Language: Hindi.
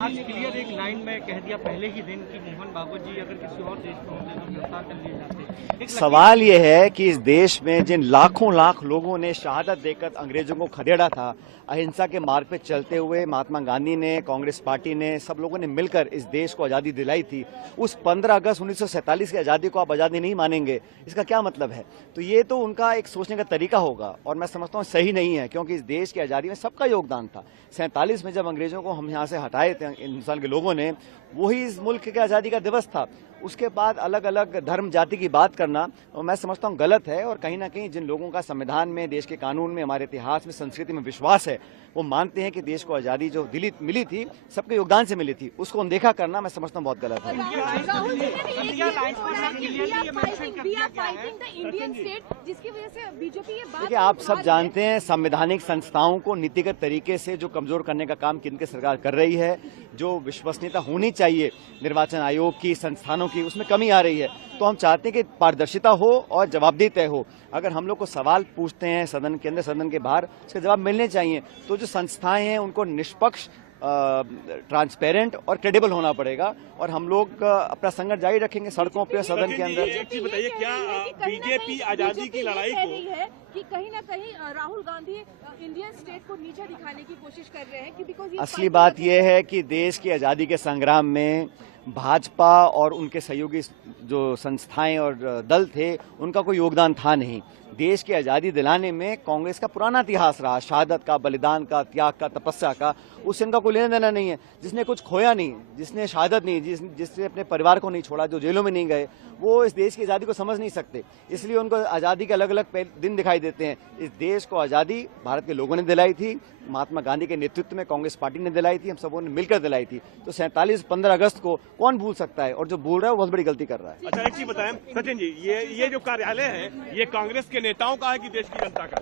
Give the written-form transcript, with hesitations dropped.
आज क्लियर एक लाइन में कह दिया पहले ही दिन कि मोहन भागवत जी अगर किसी और देश में होते तो गिरफ्तार कर लिए जाते। सवाल ये है कि इस देश में जिन लाखों लाख लोगों ने शहादत देकर अंग्रेजों को खदेड़ा था, अहिंसा के मार्ग पे चलते हुए महात्मा गांधी ने, कांग्रेस पार्टी ने, सब लोगों ने मिलकर इस देश को आज़ादी दिलाई थी। उस 15 अगस्त 1947 की आज़ादी को आप आज़ादी नहीं मानेंगे, इसका क्या मतलब है? तो ये तो उनका एक सोचने का तरीका होगा और मैं समझता हूँ सही नहीं है, क्योंकि इस देश की आज़ादी में सबका योगदान था। 47 में जब अंग्रेजों को हम यहाँ से हटाए थे हिंदुस्तान के लोगों ने, वही इस मुल्क की आज़ादी का दिवस था। उसके बाद अलग अलग धर्म जाति की बात करना मैं समझता हूँ गलत है। और कहीं ना कहीं जिन लोगों का संविधान में, देश के कानून में, हमारे इतिहास में, संस्कृति में विश्वास है, वो मानते हैं कि देश को आज़ादी जो मिली थी सबके योगदान से मिली थी, उसको अनदेखा करना मैं समझता हूँ बहुत गलत है। देखिए, आप सब जानते हैं संवैधानिक संस्थाओं को नीतिगत तरीके से जो कमजोर करने का काम केंद्र सरकार कर रही है, जो विश्वसनीयता होनी चाहिए निर्वाचन आयोग की, संस्थानों की, उसमें कमी आ रही है। तो हम चाहते हैं कि पारदर्शिता हो और जवाबदेही तय हो। अगर हम लोग को सवाल पूछते हैं सदन के अंदर, सदन के बाहर, उसके जवाब मिलने चाहिए। तो जो संस्थाएं हैं उनको निष्पक्ष, ट्रांसपेरेंट और क्रेडिबल होना पड़ेगा और हम लोग अपना संघर्ष जारी रखेंगे सड़कों पे, सदन के अंदर। एक चीज बताइए, क्या बीजेपी आजादी की लड़ाई को कि कहीं ना कहीं राहुल गांधी इंडियन स्टेट को नीचे दिखाने की कोशिश कर रहे हैं कि बिकॉज़ असली बात यह है कि देश की आज़ादी के संग्राम में भाजपा और उनके सहयोगी जो संस्थाएं और दल थे, उनका कोई योगदान था नहीं। देश की आज़ादी दिलाने में कांग्रेस का पुराना इतिहास रहा, शहादत का, बलिदान का, त्याग का, तपस्या का, उससे इनका कोई लेना देना नहीं है। जिसने कुछ खोया नहीं, जिसने शहादत नहीं, जिसने अपने परिवार को नहीं छोड़ा, जो जेलों में नहीं गए, वो इस देश की आज़ादी को समझ नहीं सकते। इसलिए उनको आज़ादी के अलग अलग दिन दिखाई देते हैं। इस देश को आज़ादी भारत के लोगों ने दिलाई थी, महात्मा गांधी के नेतृत्व में कांग्रेस पार्टी ने दिलाई थी, हम सबों ने मिलकर दिलाई थी। तो 15 अगस्त को कौन भूल सकता है? और जो भूल रहा है वो बहुत बड़ी गलती कर रहा है। अच्छा, एक चीज बताएं सचिन जी, ये जो कार्यालय है, ये कांग्रेस के नेताओं का है कि देश की जनता का?